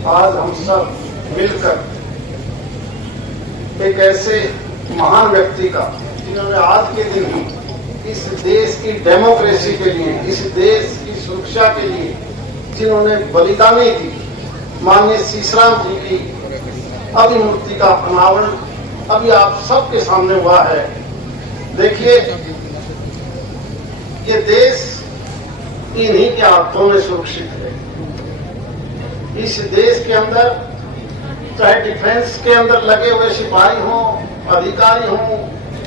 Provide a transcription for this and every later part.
आज हम सब मिलकर एक ऐसे महान व्यक्ति का, जिन्होंने आज के दिन इस देश की डेमोक्रेसी के लिए, इस देश की सुरक्षा के लिए जिन्होंने बलिदानी दी, माननीय शीशराम जी की अभी मूर्ति का अनावरण अभी आप सबके सामने हुआ है। देखिए, ये देश इन्हीं के हाथों में सुरक्षित है। इस देश के अंदर चाहे डिफेंस के अंदर लगे हुए सिपाही हो, अधिकारी हो,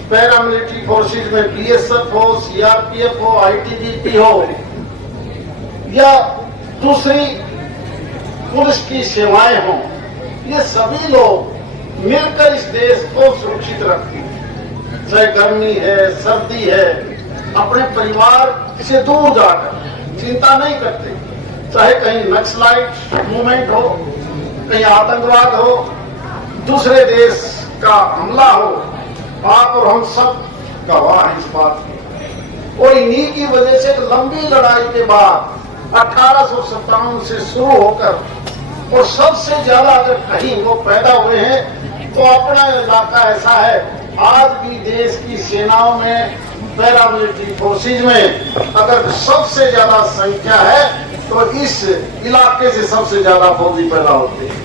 पैरामिलिट्री फोर्सेज में बीएसएफ हो, सीआरपीएफ हो, आईटीबीपी हो या दूसरी पुलिस की सेवाएं हो, ये सभी लोग मिलकर इस देश को सुरक्षित रखते हैं। चाहे गर्मी है, सर्दी है, अपने परिवार से दूर जाकर चिंता नहीं करते। चाहे कहीं नक्सलाइट मूवमेंट हो, कहीं आतंकवाद हो, दूसरे देश का हमला हो, आप और हम सब गवाह हैं इस बात की। और इन्हीं की वजह से एक लंबी लड़ाई के बाद 1857 से शुरू होकर और सबसे ज्यादा अगर कहीं वो पैदा हुए हैं तो अपना इलाका ऐसा है, आज भी देश की सेनाओं में, पैरामिलिट्री फोर्सेज में अगर सबसे ज्यादा संख्या है तो इस इलाके से सबसे ज्यादा फौजी पैदा होते हैं।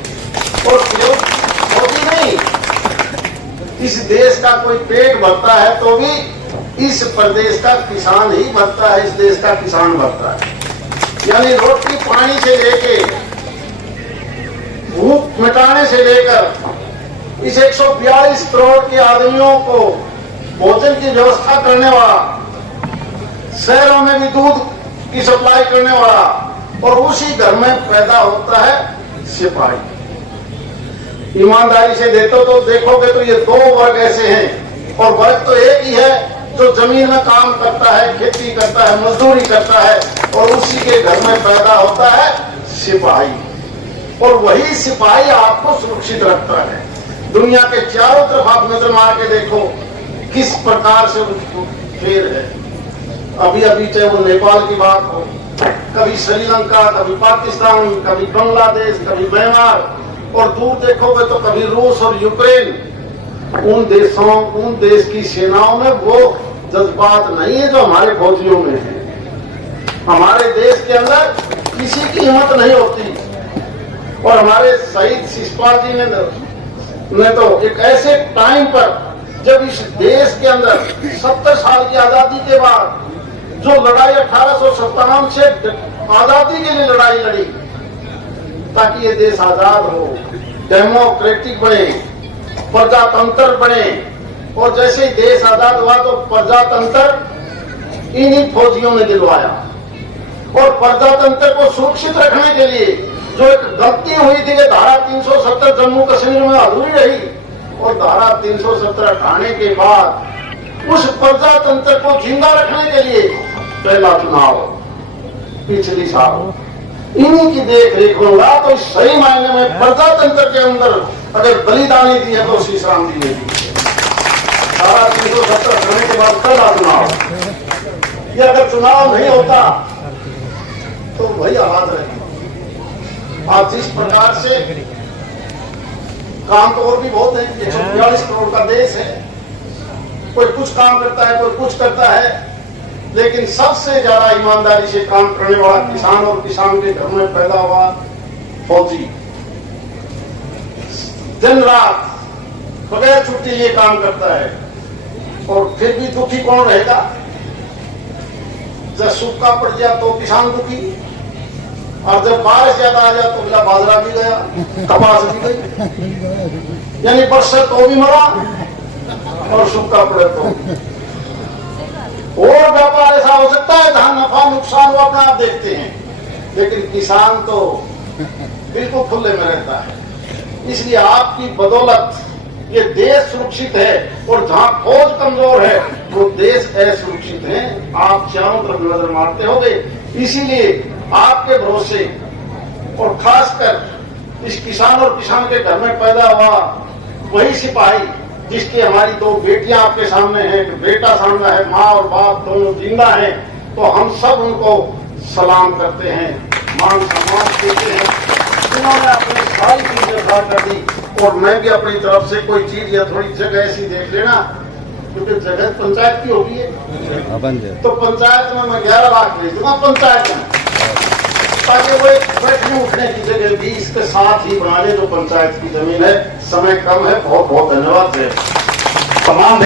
और केवल फौजी नहीं, इस देश का कोई पेट भरता है तो भी इस प्रदेश का किसान ही भरता है, इस देश का किसान भरता है। यानी रोटी पानी से लेके भूख मिटाने से लेकर इस 142 करोड़ के आदमियों को भोजन की व्यवस्था करने वाला, शहरों में भी दूध की सप्लाई करने वाला, और उसी घर में पैदा होता है सिपाही। ईमानदारी से देखोगे तो ये दो वर्ग ऐसे हैं, और वर्ग तो एक ही है जो जमीन में काम करता है, खेती करता है, मजदूरी करता है, और उसी के घर में पैदा होता है सिपाही। और वही सिपाही आपको सुरक्षित रखता है। दुनिया के चारों तरफ आप नजर मार के देखो किस प्रकार से फेर है। अभी अभी चाहे वो नेपाल की बात हो, कभी श्रीलंका, कभी पाकिस्तान, कभी बांग्लादेश, कभी म्यांमार, और दूर देखोगे तो कभी रूस और यूक्रेन। उन देश की सेनाओं में वो जज्बात नहीं है जो हमारे फौजियों में है। हमारे देश के अंदर किसी की हिम्मत नहीं होती। और हमारे शहीद शिषपाल जी ने तो एक ऐसे टाइम पर, जब इस देश के अंदर 70 साल की आजादी के बाद जो लड़ाई 1857 से आजादी के लिए लड़ाई लड़ी, ताकि ये देश आजाद हो, डेमोक्रेटिक बने, प्रजातंत्र बने, और जैसे ही देश आजाद हुआ तो प्रजातंत्र इन्हीं फौजियों ने दिलवाया। और प्रजातंत्र को सुरक्षित रखने के लिए जो एक गलती हुई थी कि धारा 370 जम्मू कश्मीर में अधूरी रही, और धारा 370 हटाने के बाद उस प्रजातंत्र को जिंदा रखने के लिए पहला चुनाव पिछली साल इन्हीं की देख रेख होगा। तो इस सही मायने में प्रजातंत्र के अंदर अगर बलिदानी दी है तो शीशराम जी ने दी। धारा 370 हटाने के बाद पहला चुनाव, ये अगर चुनाव नहीं होता तो वही हालात रहे। आज जिस प्रकार से काम तो और भी बहुत है, 142 करोड़ का देश है, कोई कुछ काम करता है, कोई कुछ करता है, लेकिन सबसे ज्यादा ईमानदारी से काम करने वाला किसान, और किसान के घर में पैदा हुआ फौजी दिन रात बगैर छुट्टी ये काम करता है। और फिर भी दुखी कौन रहेगा? जब सूखा पड़ गया तो किसान दुखी, और जब बारिश ज्यादा आ जाए तो मेरा बाजरा भी गया, कपास भी गई। यानी वर्षा तो भी मरा और सूखा पड़े तो। और व्यापार ऐसा हो सकता है जहां नफा नुकसान वो अपना आप देखते हैं, लेकिन किसान तो बिल्कुल खुले में रहता है। इसलिए आपकी बदौलत ये देश सुरक्षित है, और जहां फौज कमजोर है वो देश असुरक्षित है। आप चारों तरफ नजर मारते होंगे, इसीलिए आपके भरोसे, और खासकर इस किसान और किसान के घर में पैदा हुआ वही सिपाही, जिसकी हमारी दो बेटियां आपके सामने हैं, एक बेटा सामने है, माँ और बाप दोनों जिंदा हैं, तो हम सब उनको सलाम करते हैं, मान सम्मान देते हैं। इन्होंने अपनी सारी चीजें खा कर दी। और मैं भी अपनी तरफ से कोई चीज या थोड़ी जगह ऐसी देख लेना, क्योंकि जगह पंचायत की होगी है, तो पंचायत में मैं 11 लाख भेज दूंगा पंचायत में, ताकि वो एक बैठने उठने की जगह भी इसके साथ ही बना ले, जो पंचायत की जमीन है। समय कम है, बहुत बहुत धन्यवाद। तमाम